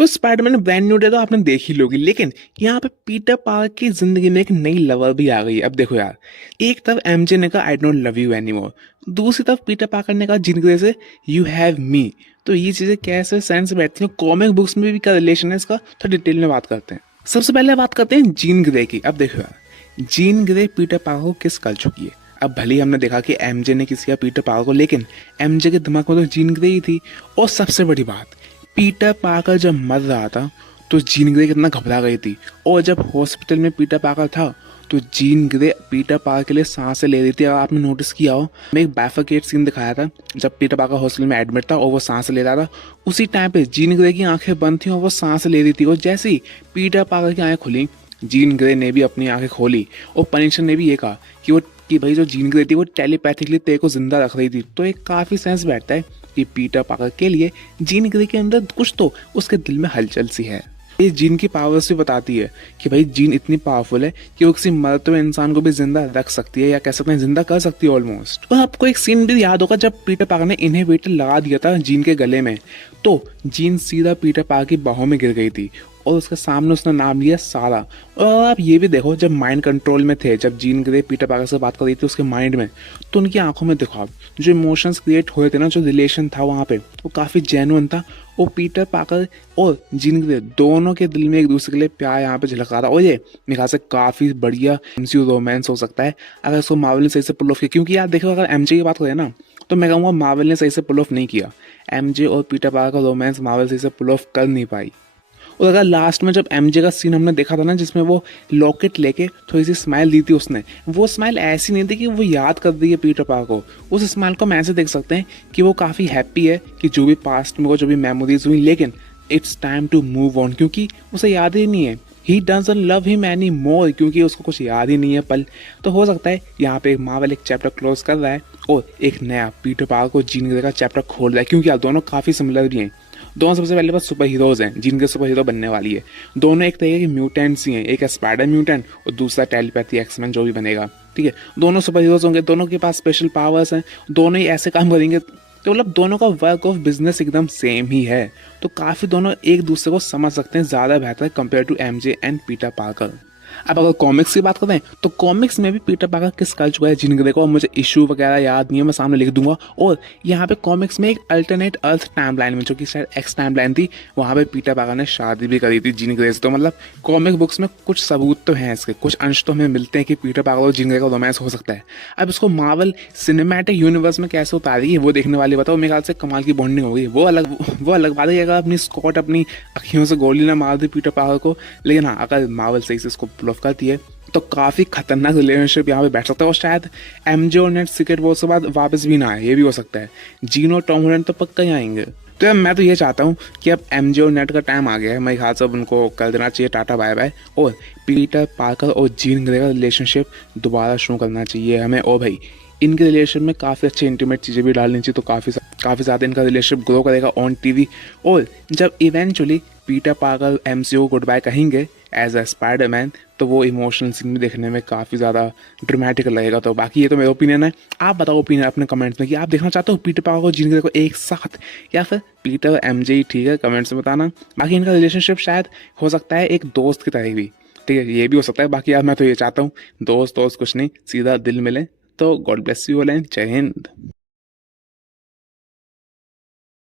तो Spiderman brand new day तो आपने देख ही लोगी, लेकिन यहाँ पे पीटर पार्कर की जिंदगी में एक नई लवर भी आ गई है। अब देखो यार, एक तरफ एमजे ने कहा I don't love you anymore, दूसरी तरफ पीटर पार्कर ने कहा जिनके से यू हैव मी। तो ये चीजें कैसे सेंस बैठती हैं, कॉमिक बुक्स में भी क्या रिलेशन है इसका, तो डिटेल में बात करते हैं। सबसे पहले बात करते हैं जीन ग्रे की। अब देखो यार, जीन ग्रे पीटर पार्कर को किस कर चुकी है। अब भले ही हमने देखा कि एमजे ने किसी का पीटर पार्कर को, लेकिन एमजे के दिमाग में तो जीन ग्रे ही थी। और सबसे बड़ी बात, पीटर पार्कर जब मर रहा था तो जीन ग्रे कितना घबरा गई थी, और जब हॉस्पिटल में पीटर पार्कर था तो जीन ग्रे पीटर पार्कर के लिए सांसें ले रही थी। अगर आपने नोटिस किया हो, मैं एक बैफिकेट सीन दिखाया था जब पीटर पार्कर हॉस्पिटल में एडमिट था और वो सांसें ले रहा था। उसी टाइम पे जीन ग्रे की आंखें बंद थी और वो सांसें ले रही थी, और जैसे ही पीटर पार्कर की आंखें खुली, जीन ग्रे ने भी अपनी आंखें खोली। और पनिशर ने भी ये कहा कि भाई जो जीन ग्रे थी वो टेलीपैथिकली तेरे को जिंदा रख रही थी। तो एक काफी सेंस बैठता है कि पीटर पार्कर के लिए जीन ग्रे के अंदर कुछ तो उसके दिल में हलचल सी है। ये जीन की पावर से बताती है कि भाई जीन इतनी पावरफुल है कि वो किसी मरते हुए इंसान को भी जिंदा रख सकती है, या कह सकते हैं जिंदा कर सकती है ऑलमोस्ट। और आपको एक सीन भी याद होगा जब पीटर पार्कर ने इनहिबिटर लगा दिया था जीन के गले में, तो जीन सीधा पीटर पार्कर की बाहों में गिर गई थी और उसके सामने उसने नाम लिया सारा। और आप ये भी देखो, जब माइंड कंट्रोल में थे, जब जीन ग्रे पीटर पार्कर से बात कर रही थी उसके माइंड में, तो उनकी आंखों में देखो आप जो इमोशंस क्रिएट हुए थे ना, जो रिलेशन था वहाँ पे, वो काफी जेन्युइन था। और पीटर पार्कर और जीन ग्रे दोनों के दिल में एक दूसरे के लिए प्यार यहाँ पे झलक रहा था। और ये मेरे ख्याल से काफी बढ़िया एमसीयू रोमांस हो सकता है अगर उसको मार्वल ने सही से पुल ऑफ किया। क्योंकि यार देखो, अगर एमजे की बात करें ना, तो मैं कहूँगा मार्वल ने सही से पुल ऑफ नहीं किया। एमजे और पीटर पार्कर का रोमांस मार्वल सही से पुल ऑफ कर नहीं पाई। और अगर लास्ट में जब एमजे का सीन हमने देखा था ना, जिसमें वो लॉकेट लेके थोड़ी सी स्माइल दी थी उसने, वो स्माइल ऐसी नहीं थी कि वो याद कर दी है पीटर पार्कर को। उस स्माइल को हम ऐसे देख सकते हैं कि वो काफ़ी हैप्पी है कि जो भी पास्ट में वो जो भी मेमोरीज हुई, लेकिन it's time to move on, क्योंकि उसे याद ही नहीं है। He doesn't love him any more, क्योंकि उसको कुछ याद ही नहीं है पल। तो हो सकता है यहाँ पे मार्वल एक चैप्टर क्लोज कर रहा है और एक नया पीटर पार्कर को जीन ग्रे का चैप्टर खोल रहा है, क्योंकि यार दोनों काफ़ी सिमिलर भी हैं। दोनों सबसे पहले बस सुपर हीरोज हैं, जिनके सुपर हीरो बनने वाली है। दोनों एक तरीके के म्यूटेंट्स ही हैं, एक है स्पाइडर म्यूटेंट और दूसरा टेलीपैथी एक्समैन जो भी बनेगा। ठीक है, दोनों सुपर हीरोज होंगे, दोनों के पास स्पेशल पावर्स हैं, दोनों ही ऐसे काम करेंगे, तो मतलब दोनों का वर्क ऑफ बिजनेस एकदम सेम ही है। तो काफी दोनों एक दूसरे को समझ सकते हैं ज्यादा बेहतर compare to MJ and Peter Parker. अब अगर कॉमिक्स की बात करें तो कॉमिक्स में भी पीटर पार्कर किस कर चुका है जिन ग्रे को, मुझे इशू वगैरह याद नहीं है, मैं सामने लिख दूंगा। और यहाँ पे कॉमिक्स में एक अल्टरनेट अर्थ टाइमलाइन में, जो कि शायद एक्स टाइमलाइन थी, वहाँ पे पीटर पार्कर ने शादी भी करी थी जिन ग्रे से। तो मतलब कॉमिक बुक्स में कुछ सबूत तो हैं इसके, कुछ अंश तो हमें मिलते हैं कि पीटर पार्कर और जिन ग्रे का रोमांस हो सकता है। अब इसको मार्वल सिनेमैटिक यूनिवर्स में कैसे उतारेगी वो देखने वाली बताओ। मेरे ख्याल से कमाल की बॉन्डिंग होगी, वो अलग बात है। अगर अपनी स्कॉट अपनी अखियों से गोली ना मार दी पीटर पार्कर को, लेकिन हाँ अगर मार्वल सही से इसको पुल ऑफ करती है तो काफी खतरनाक रिलेशनशिप यहाँ पे बैठ सकता है। और शायद एमजे और नेट सीक्रेट वॉर के बाद वापस भी ना आए, ये भी हो सकता है। जीन और टॉम हॉलैंड तो पक्का ही आएंगे। तो यार मैं तो ये चाहता हूँ कि अब एमजे और नेट का टाइम आ गया है, मेरे ख्याल से अब उनको कर देना चाहिए टाटा बाय बाय, और पीटर पार्कर और जीन ग्रे का रिलेशनशिप दोबारा शुरू करना चाहिए हमें। और भाई इनके रिलेशन में काफ़ी अच्छी इंटीमेट चीज़ें भी डालनी चाहिए, तो काफ़ी ज़्यादा इनका रिलेशनशिप ग्रो करेगा ऑन टीवी। और जब इवेंचुअली पीटर पार्कर एमसीयू को गुड बाय कहेंगे एज अ स्पाइडरमैन, तो वो इमोशनल सीन भी देखने में काफ़ी ज़्यादा ड्रामेटिक लगेगा। तो बाकी ये तो मेरा ओपिनियन है, आप बताओ ओपिनियन अपने कमेंट्स में कि आप देखना चाहते हो पीटर पार्कर और जीन ग्रे को एक साथ, या फिर पीटर और एमजे ही ठीक है, कमेंट्स में बताना। बाकी इनका रिलेशनशिप शायद हो सकता है एक दोस्त की तरह भी, ठीक है, ये भी हो सकता है। बाकी यार मैं तो ये चाहता हूँ दोस्त कुछ नहीं, सीधा दिल मिले। तो God bless you all and जय हिंद।